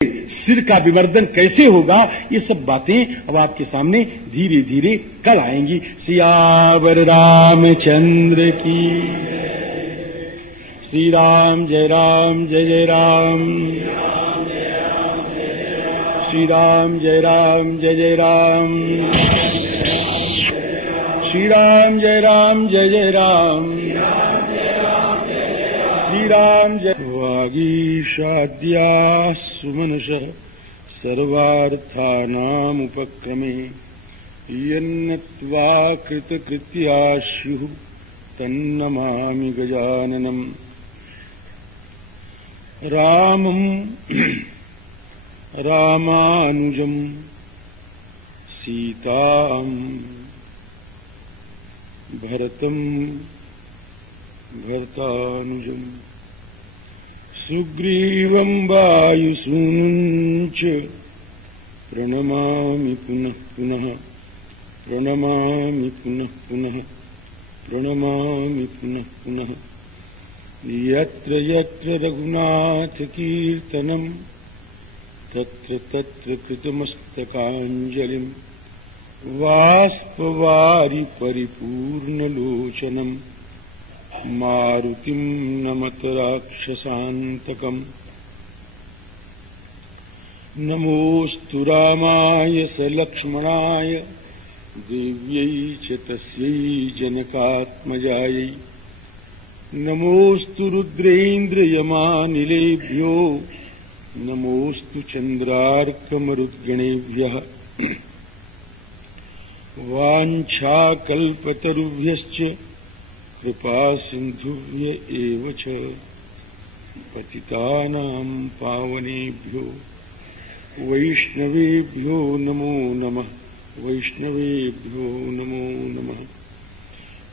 सिर का विवर्धन कैसे होगा, ये सब बातें अब आपके सामने धीरे धीरे कल आएंगी। सियावर रामचंद्र की, श्री राम जय राम जय जय राम, श्री राम जय राम जय जय राम, श्री राम जय राम जय जय राम, श्री राम जय। वागीशाद्या सुमनसः सर्वार्थानामुपक्रमे यन्नत्वा कृतकृत्याः स्युः तन्नमामि गजाननम्। रामं रामानुजं सीतां भरतं भरतानुजम् सुग्रीवं वायुसूनुं च प्रणमामि पुनः पुनः, प्रणमामि पुनः पुनः, प्रणमामि पुनः पुनः। यत्र यत्र रघुनाथकीर्तनं तत्र तत्र कृतमस्तकाञ्जलिं बाष्पवारि परिपूर्णलोचनम् मारुतिं नमत राक्षसान्तकम्। नमोऽस्तु रामाय सलक्ष्मणाय देव्यै च तस्यै जनकात्मजायै। नमोऽस्तु रुद्रेन्द्रयमानिलेभ्यो नमोऽस्तु चन्द्रार्कमरुद्गणेभ्यः। वाञ्छाकल्पतरुभ्यश्च कृपा सिन्धुभ्य एव च पतितानां पावनेभ्यो वैष्णवेभ्यो नमो नमः, वैष्णवेभ्यो नमो नमः।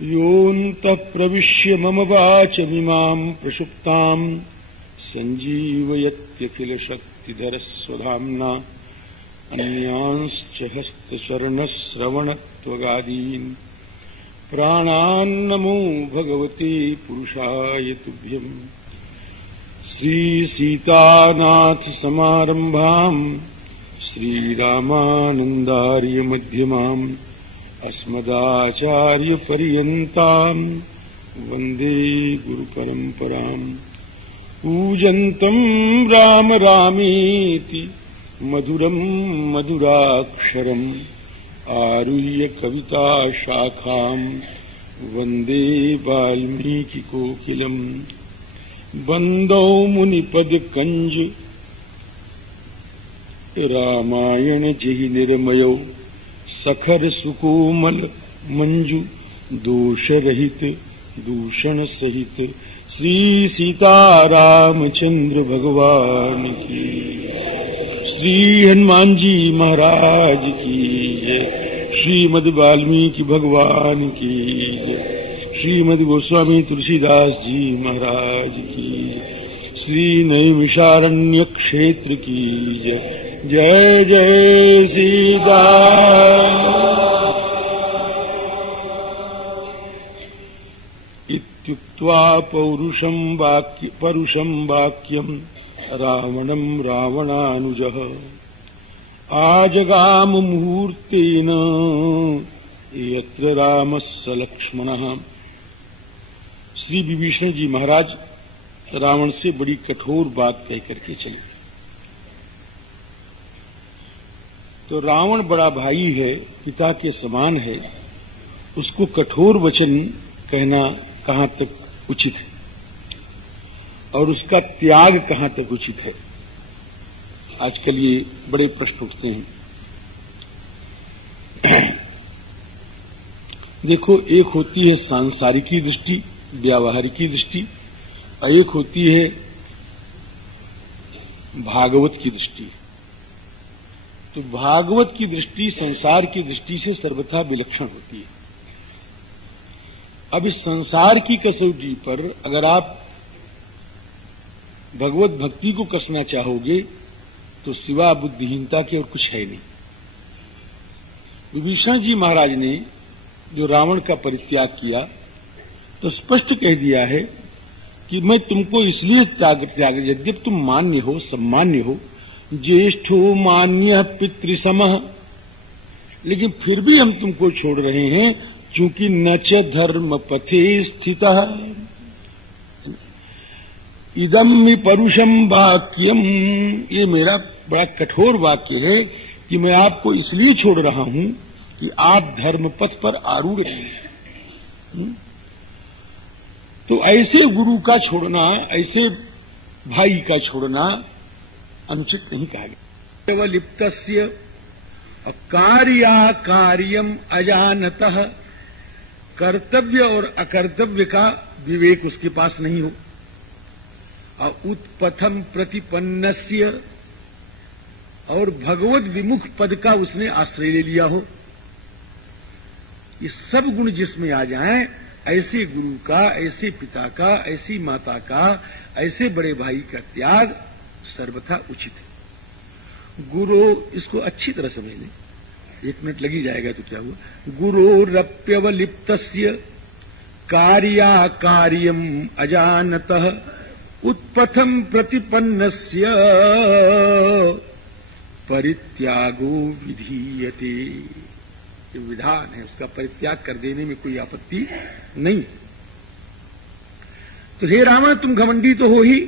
योऽन्तः प्रविश्य मम वाचमिमां प्रसुप्तां सञ्जीवयत्यखिलशक्तिधरस्वधाम्ना अन्यांश्च हस्तचरणश्रवणत्वगादीन् प्राणान्नमो भगवते पुरुषाय तुभ्यम्। श्रीसीतानाथ समारम्भाम् श्रीरामानन्दार्यमध्यमाम् अस्मदाचार्यपर्यन्ताम् वन्दे गुरुपरम्पराम्। पूजन्तम् राम रामेति मधुरम् मधुराक्षरम् आरुह्य कविता शाखाम् वन्दे वाल्मीकिकोकिलम्। बन्दौ मुनिपदकञ्ज रामायण जहि निर्मयौ सखर सुकोमल मंजु दोषरहित दूषण सहित श्री सीतारामचंद्र भगवान की, श्री हनुमान जी महाराज की जय, श्रीमद् वाल्मीकि भगवान की जय, श्रीमद् गोस्वामी तुलसीदास जी महाराज की, श्री नैमिषारण्य क्षेत्र की जय। जय जय सीता। इत्युक्त्वा परुषं वाक्यं रावणं रावणानुजः आजगाम मुहूर्तेन यत्र रामः स लक्ष्मणः। श्री विभीषण जी महाराज रावण से बड़ी कठोर बात कह करके चले। तो रावण बड़ा भाई है, पिता के समान है, उसको कठोर वचन कहना कहां तक उचित है और उसका त्याग कहां तक उचित है, आजकल ये बड़े प्रश्न उठते हैं। देखो, एक होती है सांसारिकी दृष्टि, व्यावहारिकी दृष्टि, और एक होती है भागवत की दृष्टि। तो भागवत की दृष्टि संसार की दृष्टि से सर्वथा विलक्षण होती है। अब इस संसार की कसौटी पर अगर आप भगवत भक्ति को कसना चाहोगे तो सिवा बुद्धिहीनता के और कुछ है नहीं। विभीषण जी महाराज ने जो रावण का परित्याग किया तो स्पष्ट कह दिया है कि मैं तुमको इसलिए त्याग, यद्यपि तुम मान्य हो, सम्मान्य हो, ज्येष्ठो मान्य पितृसमः, लेकिन फिर भी हम तुमको छोड़ रहे हैं, चूंकि न च धर्म पथे स्थितः। इदम परुषम वाक्यम, ये मेरा बड़ा कठोर वाक्य है कि मैं आपको इसलिए छोड़ रहा हूं कि आप धर्म पथ पर आरूढ़ हैं। तो ऐसे गुरु का छोड़ना, ऐसे भाई का छोड़ना अनुचित नहीं कहा गया। केवल लिप्तस्य कार्याकार्यम अजानतः, कर्तव्य और अकर्तव्य का विवेक उसके पास नहीं हो, और उत्पथम प्रतिपन्नस्य, और भगवत विमुख पद का उसने आश्रय ले लिया हो। ये सब गुण जिसमें आ जाएं, ऐसे गुरु का, ऐसे पिता का, ऐसी माता का, ऐसे बड़े भाई का त्याग सर्वथा उचित है। गुरु, इसको अच्छी तरह समझ लें, 1 मिनट लगी जाएगा तो क्या हुआ। गुरोरप्यवलिप्तस्य कार्याकार्यम अजानतः उत्पथम प्रतिपन्नस्य परित्यागो विधीयते। ये विधान है, उसका परित्याग कर देने में कोई आपत्ति नहीं। तो हे रावण, तुम घमंडी तो हो ही,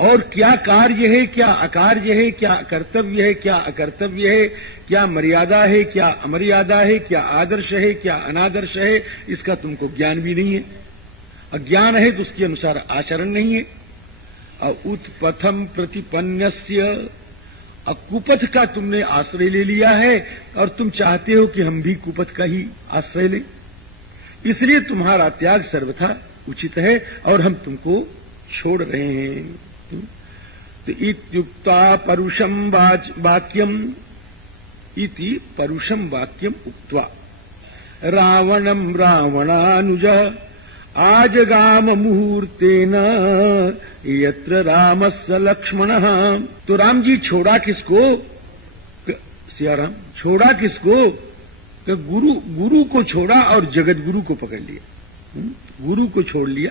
और क्या कार्य है, क्या अकार्य है, क्या कर्तव्य है, क्या अकर्तव्य है, क्या मर्यादा है, क्या अमर्यादा है, क्या आदर्श है, क्या अनादर्श है, इसका तुमको ज्ञान भी नहीं है। अज्ञान है तो उसके अनुसार आचरण नहीं है। और उत्पथम प्रतिपन्नस्य, कुपथ का तुमने आश्रय ले लिया है, और तुम चाहते हो कि हम भी कुपथ का ही आश्रय लें, इसलिए तुम्हारा त्याग सर्वथा उचित है और हम तुमको छोड़ रहे हैं। तो इत्युक्ता परुषम वाक्यम, इति परुषम वाक्यम उक्त्वा रावणम रावणानुज आजगाम मुहूर्तेन यत्र रामस्य लक्ष्मणः। तो राम जी छोड़ा किसको? सियाराम छोड़ा किसको? तो गुरु को छोड़ा और जगत गुरु को पकड़ लिया। गुरु को छोड़ लिया,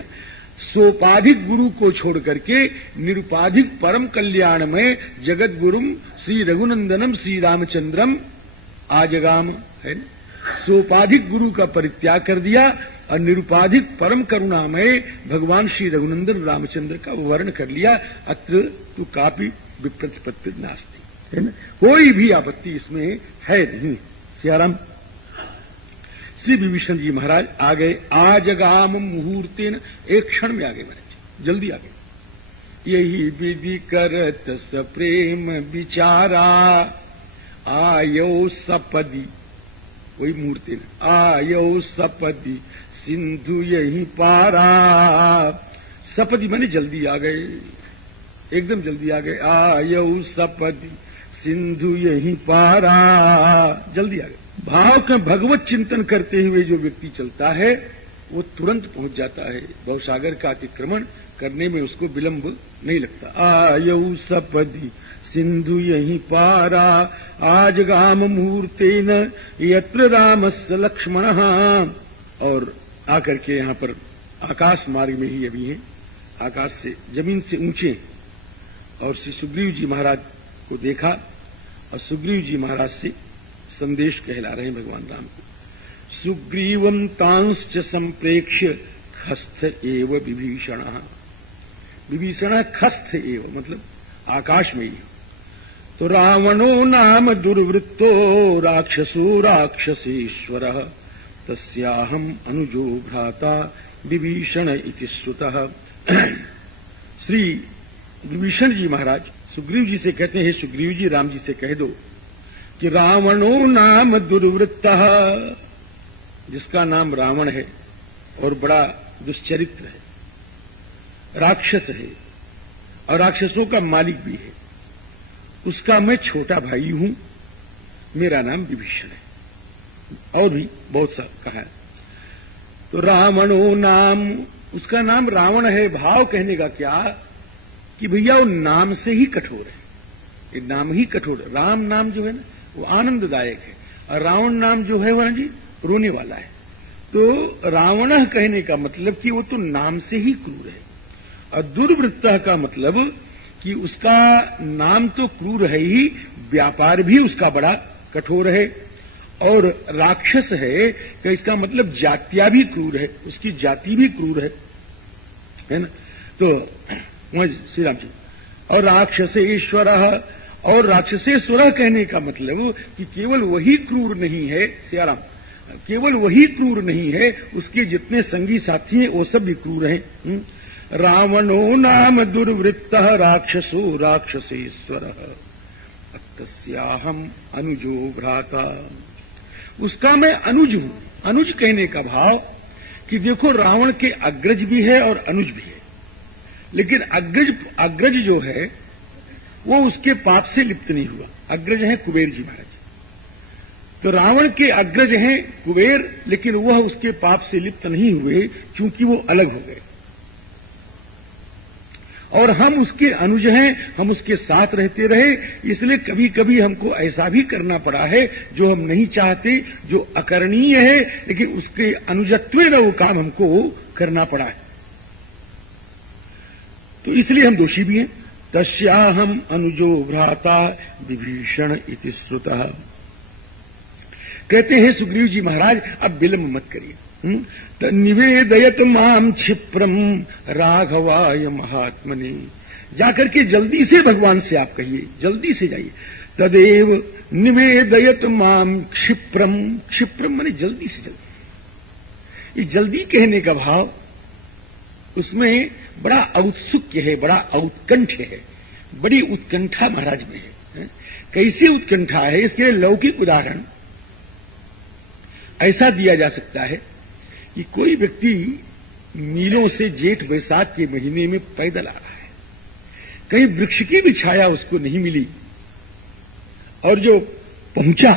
सोपाधिक गुरु को छोड़ करके निरुपाधिक परम कल्याण में जगत गुरुम श्री रघुनंदनम श्री रामचंद्रम आजगाम है। सोपाधिक गुरु का परित्याग कर दिया और निरुपाधिक परम करुणामय भगवान श्री रघुनंदन रामचंद्र का वर्ण कर लिया। अत्र तु कापि विप्रतिपत्ति नास्ति, है ना, कोई भी आपत्ति इसमें है नहीं। सियाराम। श्री विभीषण जी महाराज आ गए, आजगाम मुहूर्तेन, एक क्षण में आ गए महाराज, जल्दी आ गए। यही विधि करत स प्रेम विचारा आयो सपदी, वही मुहूर्तेन आयो सपदी सिंधु यही पारा। सपदी माने जल्दी आ गए, एकदम जल्दी आ गए। आयो सपदी सिंधु यही पारा, जल्दी आ गए। भाव का भगवत चिंतन करते हुए जो व्यक्ति चलता है वो तुरंत पहुंच जाता है। भवसागर का अतिक्रमण करने में उसको विलंब नहीं लगता। आयौ सपदी सिंधु यही पारा आजगाम मुहूर्तेन यत्र रामस्य लक्ष्मणः। और आकर के यहाँ पर आकाश मार्ग में ही अभी है, आकाश से जमीन से ऊंचे, और श्री सुग्रीव जी महाराज को देखा और सुग्रीव जी महाराज से संदेश कहला रहे हैं भगवान राम को। सुग्रीवम तांश्च संप्रेक्ष्य खस्थ एव विभीषण। विभीषण खस्थ एव मतलब आकाश में ही। तो रावणो नाम दुर्वृत्तो राक्षसो राक्षसेश्वर तस्याहम अनुजो भ्राता विभीषण इति श्रुतः। श्री विभीषण जी महाराज सुग्रीव जी से कहते हैं, सुग्रीव जी राम जी से कह दो कि रावणो नाम दुर्वृत्तः, जिसका नाम रावण है और बड़ा दुश्चरित्र है, राक्षस है और राक्षसों का मालिक भी है, उसका मैं छोटा भाई हूं, मेरा नाम विभीषण है। और भी बहुत सा कहा है। तो रावणो नाम, उसका नाम रावण है। भाव कहने का क्या कि भैया वो नाम से ही कठोर है, ये नाम ही कठोर है। राम नाम जो है ना वो आनंददायक है, और रावण नाम जो है वह जी रोने वाला है। तो रावण कहने का मतलब कि वो तो नाम से ही क्रूर है, और दुर्वृत्त का मतलब कि उसका नाम तो क्रूर है ही, व्यापार भी उसका बड़ा कठोर है, और राक्षस है कि इसका मतलब जातियां भी क्रूर है, उसकी जाति भी क्रूर है ना। तो श्री राम जी, और राक्षसेश्वर, और राक्षसेश्वर कहने का मतलब कि केवल वही क्रूर नहीं है, सियाराम, केवल वही क्रूर नहीं है, उसके जितने संगी साथी हैं वो सब भी क्रूर हैं। रावणो नाम दुर्वृत्तः राक्षसो राक्षसेश्वर तस्याहम अनुजो भ्राता। उसका मैं अनुज हूं। अनुज कहने का भाव कि देखो रावण के अग्रज भी है और अनुज भी है, लेकिन अग्रज जो है वो उसके पाप से लिप्त नहीं हुआ। अग्रज है कुबेर जी महाराज, तो रावण के अग्रज हैं कुबेर, लेकिन वह उसके पाप से लिप्त नहीं हुए क्योंकि वो अलग हो गए, और हम उसके अनुज हैं, हम उसके साथ रहते रहे, इसलिए कभी कभी हमको ऐसा भी करना पड़ा है जो हम नहीं चाहते, जो अकरणीय है, लेकिन उसके अनुजत्व में वो काम हमको करना पड़ा है, तो इसलिए हम दोषी भी हैं। तस्याहम अनुजो भ्राता विभीषण इति श्रुतः। कहते हैं सुग्रीव जी महाराज अब विलंब मत करिए, निवेदयत माम क्षिप्रम राघवाय महात्मने। जाकर के जल्दी से भगवान से आप कहिए, जल्दी से जाइए। तदेव निवेदयत माम क्षिप्रम, क्षिप्रम माने जल्दी से जल्दी। ये जल्दी कहने का भाव उसमें बड़ा औत्सुक्य है, बड़ा औत्कंठ है, बड़ी उत्कंठा महाराज में है। कैसी उत्कंठा है, इसके लिए लौकिक उदाहरण ऐसा दिया जा सकता है कि कोई व्यक्ति मीलों से जेठ बैसाख के महीने में पैदल आ रहा है, कहीं वृक्ष की भी छाया उसको नहीं मिली, और जो पहुंचा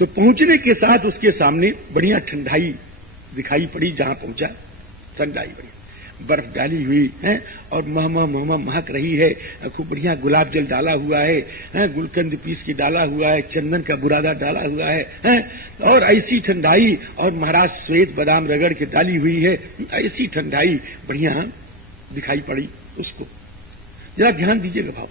तो पहुंचने के साथ उसके सामने बढ़िया ठंडाई दिखाई पड़ी। जहां पहुंचा ठंडाई बढ़िया, बर्फ डाली हुई है और मह महक रही है, खूब बढ़िया गुलाब जल डाला हुआ है, गुलकंद पीस के डाला हुआ है, चंदन का बुरादा डाला हुआ है, और ऐसी ठंडाई, और महाराज श्वेत बादाम रगड़ के डाली हुई है, ऐसी ठंडाई बढ़िया दिखाई पड़ी उसको। जरा ध्यान दीजिएगा भाव।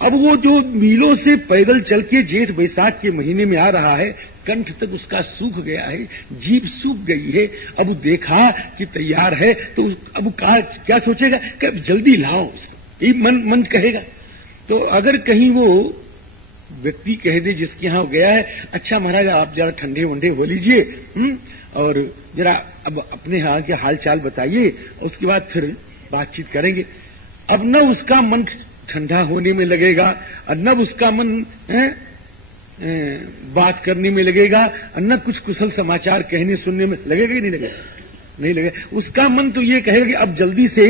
अब वो जो मीलों से पैदल चल के जेठ बैसाख के महीने में आ रहा है, कंठ तक उसका सूख गया है, जीभ सूख गई है, अब देखा कि तैयार है तो अब क्या सोचेगा कि जल्दी लाओ उसको, ये मन कहेगा। तो अगर कहीं वो व्यक्ति कह दे जिसके यहां गया है, अच्छा महाराज आप जरा ठंडे वंडे हो लीजिए, और जरा अब अपने यहाँ के हाल चाल बताइए, उसके बाद फिर बातचीत करेंगे। अब न उसका मन ठंडा होने में लगेगा, और न उसका मन बात करने में लगेगा, और न कुछ कुशल समाचार कहने सुनने में लगेगा ही नहीं लगेगा, नहीं लगेगा। उसका मन तो ये कहेगा कि अब जल्दी से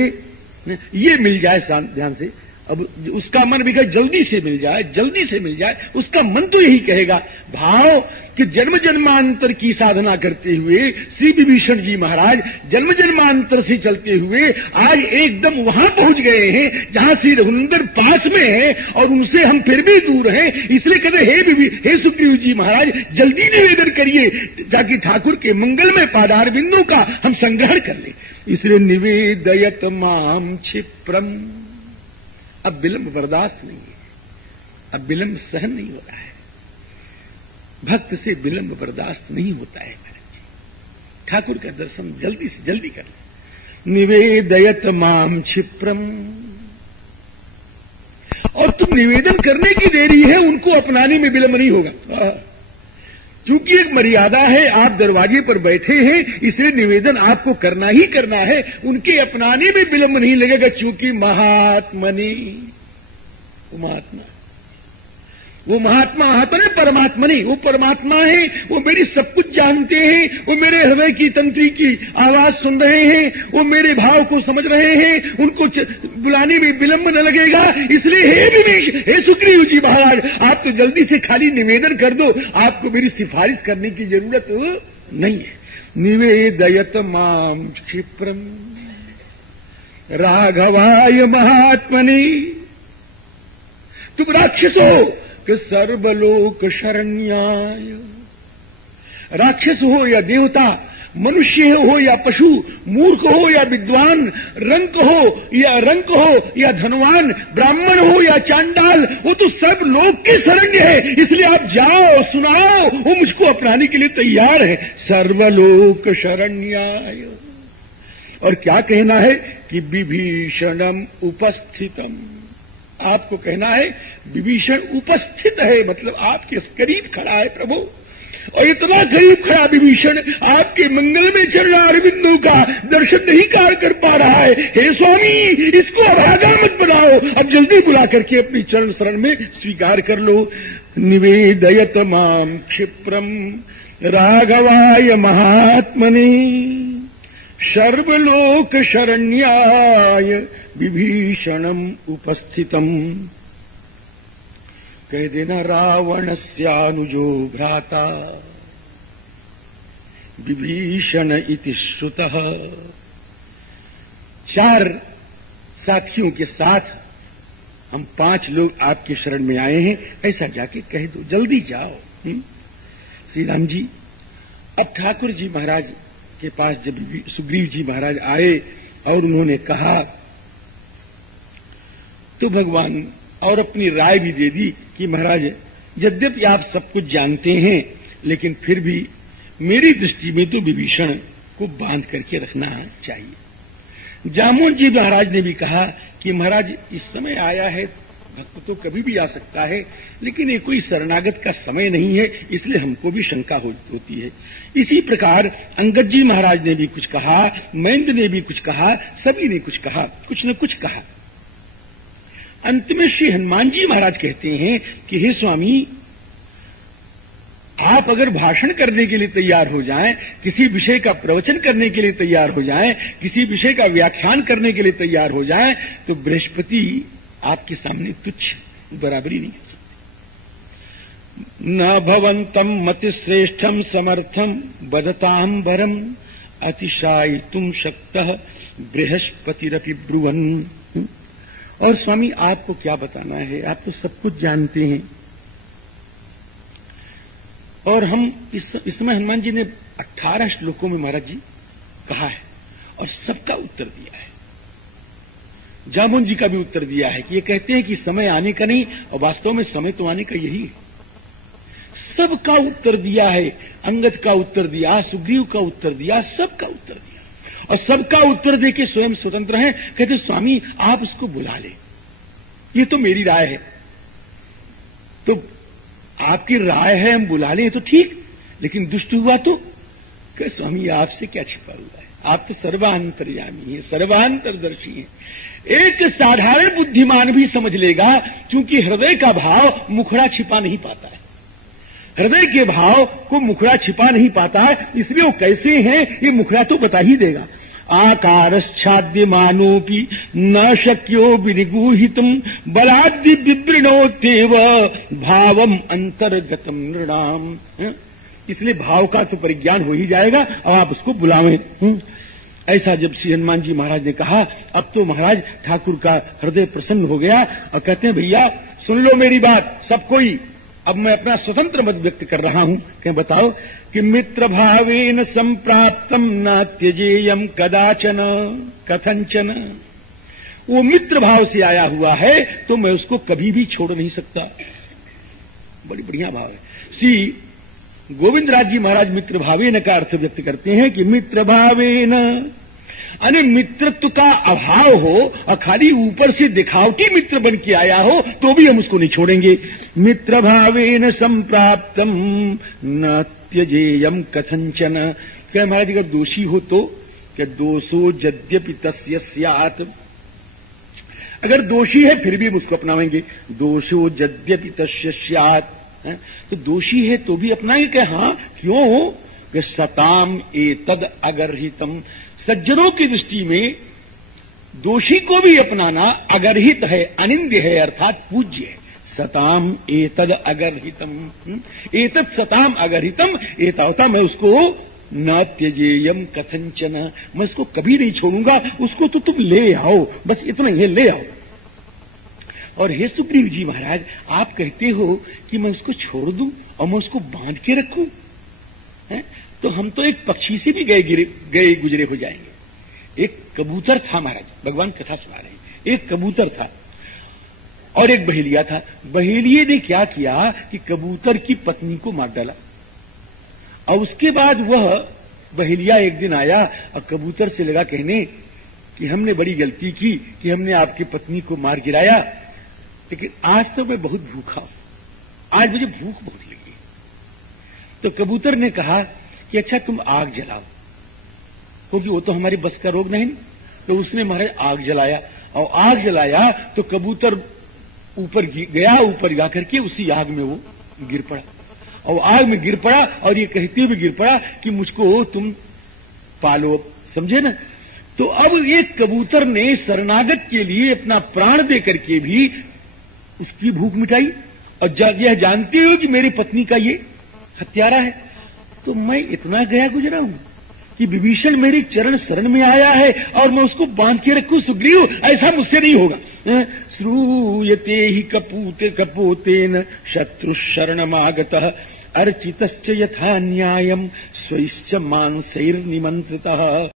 ये मिल जाए, ध्यान से, अब उसका मन भी कहे जल्दी से मिल जाए, जल्दी से मिल जाए, उसका मन तो यही कहेगा। भाव कि जन्म जन्मांतर की साधना करते हुए श्री विभीषण जी महाराज जन्म जन्मांतर से चलते हुए आज एकदम वहां पहुंच गए हैं जहां श्री रघुनंदन पास में है, और उनसे हम फिर भी दूर हैं। इसलिए कहते हे सुग्रीव जी महाराज जल्दी निवेदन करिए, ताकि ठाकुर के मंगलमय पादार बिंदु का हम संग्रहण कर ले। इसलिए निवेदयत माम क्षिप्रम। अब विलंब बर्दाश्त नहीं है, अब विलंब सहन नहीं हो रहा है, भक्त से विलंब बर्दाश्त नहीं होता है। ठाकुर का दर्शन जल्दी से जल्दी कर ले। निवेदयत माम क्षिप्रम। और तुम निवेदन करने की देरी है, उनको अपनाने में विलंब नहीं होगा, क्योंकि एक मर्यादा है, आप दरवाजे पर बैठे हैं, इसलिए निवेदन आपको करना ही करना है, उनके अपनाने में विलंब नहीं लगेगा, क्योंकि महात्मनि, वो महात्मा है परमात्मा नहीं, वो परमात्मा है, वो मेरी सब कुछ जानते हैं, वो मेरे हृदय की तंत्री की आवाज सुन रहे हैं, वो मेरे भाव को समझ रहे हैं, उनको बुलाने में विलंब न लगेगा। इसलिए हे सुग्रीव जी महाराज आप तो जल्दी से खाली निवेदन कर दो, आपको मेरी सिफारिश करने की जरूरत नहीं है। निवेदयत माम क्षिप्रम राघवाय महात्मनि। तुम राक्षस हो कि सर्वलोक शरण्याय, राक्षस हो या देवता, मनुष्य हो या पशु, मूर्ख हो या विद्वान, रंक हो या धनवान, ब्राह्मण हो या चांडाल, वो तो सब लोग के शरण्य है। इसलिए आप जाओ, सुनाओ, वो मुझको अपनाने के लिए तैयार है। सर्वलोक शरण्याय। और क्या कहना है कि विभीषणम उपस्थितम, आपको कहना है विभीषण उपस्थित है, मतलब आपके करीब खड़ा है प्रभु। और इतना करीब खड़ा विभीषण आपके मंगल में चरणारविंदों का दर्शन नहीं कर पा रहा है। हे स्वामी, इसको अभागा मत बनाओ, अब जल्दी बुला करके अपनी चरण शरण में स्वीकार कर लो। निवेदयत माम क्षिप्रम राघवाय महात्मने सर्वलोक शरण्याय विभीषणम उपस्थितम। कह देना रावणस्यानुजो भ्राता विभीषण इति श्रुतः। 4 साथियों के साथ हम 5 लोग आपके शरण में आए हैं, ऐसा जाके कह दो, जल्दी जाओ। श्री राम जी अब ठाकुर जी महाराज के पास जब सुग्रीव जी महाराज आए और उन्होंने कहा तो भगवान और अपनी राय भी दे दी कि महाराज, यद्यपि आप सब कुछ जानते हैं, लेकिन फिर भी मेरी दृष्टि में तो विभीषण को बांध करके रखना चाहिए। जामुन जी महाराज ने भी कहा कि महाराज इस समय आया है, भक्त तो कभी भी आ सकता है, लेकिन ये कोई शरणागत का समय नहीं है, इसलिए हमको भी शंका होती है। इसी प्रकार अंगद जी महाराज ने भी कुछ कहा, महेंद्र ने भी कुछ कहा, सभी ने कुछ कहा, कुछ न कुछ कहा। अंत में श्री हनुमान जी महाराज कहते हैं कि हे स्वामी, आप अगर भाषण करने के लिए तैयार हो जाएं, किसी विषय का प्रवचन करने के लिए तैयार हो जाएं, किसी विषय का व्याख्यान करने के लिए तैयार हो जाएं, तो बृहस्पति आपके सामने तुच्छ बराबरी नहीं कर सकते। न भवंतम मतिश्रेष्ठम समर्थम बदताम वरम अतिशायितुम शक्तः बृहस्पतिरपि ब्रुवन्। और स्वामी आपको क्या बताना है, आप तो सब कुछ जानते हैं। और हम इस समय हनुमान जी ने 18 श्लोकों में महाराज जी कहा है और सबका उत्तर दिया है। जामुन जी का भी उत्तर दिया है कि ये कहते हैं कि समय आने का नहीं, और वास्तव में समय तो आने का यही है। सबका उत्तर दिया है, अंगद का उत्तर दिया, सुग्रीव का उत्तर दिया, सबका उत्तर दिया, और सबका उत्तर देके स्वयं स्वतंत्र हैं। कहते स्वामी आप उसको बुला ले, ये तो मेरी राय है। तो आपकी राय है, हम बुला लें तो ठीक, लेकिन दुष्ट हुआ तो कह स्वामी आपसे क्या छिपा हुआ है, आप तो सर्वांतर्यामी हैं, सर्वांतरदर्शी हैं। एक साधारण बुद्धिमान भी समझ लेगा, क्योंकि हृदय का भाव मुखड़ा छिपा नहीं पाता है। हृदय के भाव को मुखड़ा छिपा नहीं पाता है, इसलिए वो कैसे हैं ये मुखड़ा तो बता ही देगा। आकारश्चाद्यमानोपि न शक्यो विनिगूहितुम बलाद्दि विदृणोत्येव भावम अंतर्गतम नृणाम। इसलिए भाव का तो परिज्ञान हो ही जाएगा, अब आप उसको बुलावें। ऐसा जब श्री हनुमान जी महाराज ने कहा, अब तो महाराज ठाकुर का हृदय प्रसन्न हो गया और कहते हैं भैया सुन लो मेरी बात सब कोई, अब मैं अपना स्वतंत्र मत व्यक्त कर रहा हूं। क्या बताओ कि मित्र भावेन संप्राप्तम न त्यजेयम कदाचन कथंचन। वो मित्र भाव से आया हुआ है तो मैं उसको कभी भी छोड़ नहीं सकता। बड़ी बढ़िया भाव है। श्री गोविंद राज जी महाराज मित्र भावेन का अर्थ व्यक्त करते हैं कि मित्र भावेन अने मित्रत्व का अभाव हो और खाली ऊपर से दिखावटी मित्र बन के आया हो तो भी हम उसको नहीं छोड़ेंगे। मित्र भावेन संप्राप्तम न त्यजेयम कथंचन। क्या महाराज अगर दोषी हो तो क्या दोषो यद्यपि तस्य स्यात्, अगर दोषी है फिर भी हम उसको अपनाएंगे। दोषो यद्यपि तस्य स्यात्, तो दोषी है तो भी अपनाएंगे। क्या हाँ क्यों हो कि सताम एतद अगर्हितम। सज्जनों की दृष्टि में दोषी को भी अपनाना अगर्हित है, अनिंद्य है, अर्थात पूज्य है। सताम एतद अगर्हितम, एतद सताम अगर्हितम, एतावता मैं उसको न त्यजेयम कथंचन, मैं उसको कभी नहीं छोड़ूंगा, उसको तो तुम ले आओ, बस इतना ही ले आओ। और हे सुग्रीव जी महाराज आप कहते हो कि मैं उसको छोड़ दूं और मैं उसको बांध के रखूं, तो हम तो एक पक्षी से भी गए गुजरे हो जाएंगे। एक कबूतर था महाराज, भगवान कथा सुना रहे हैं। एक कबूतर था और एक बहेलिया था। बहेलिये ने क्या किया कि कबूतर की पत्नी को मार डाला, और उसके बाद वह बहेलिया एक दिन आया और कबूतर से लगा कहने कि हमने बड़ी गलती की कि हमने आपकी पत्नी को मार गिराया, लेकिन आज तो मैं बहुत भूखा हूं, आज मुझे भूख बहुत लगी। तो कबूतर ने कहा कि अच्छा तुम आग जलाओ, क्योंकि वो तो हमारे बस का रोग नहीं। तो उसने महाराज आग जलाया, और आग जलाया तो कबूतर ऊपर गया, ऊपर जा करके उसी आग में वो गिर पड़ा, और आग में गिर पड़ा और ये कहते हुए गिर पड़ा कि मुझको तुम पालो, समझे ना। तो अब एक कबूतर ने शरणागत के लिए अपना प्राण दे करके भी उसकी भूख मिटाई, और यह जानते हो कि मेरी पत्नी का ये हत्यारा है। तो मैं इतना गया गुजरा हूं कि विभीषण मेरी चरण शरण में आया है और मैं उसको बांध के रखूं, सुग्रीव ऐसा मुझसे नहीं होगा। श्रूयते ही कपूतेन शत्रु शरणमागतः अर्चितश्च यथा न्यायम् स्वैश्च मांसैर्निमंत्रितः।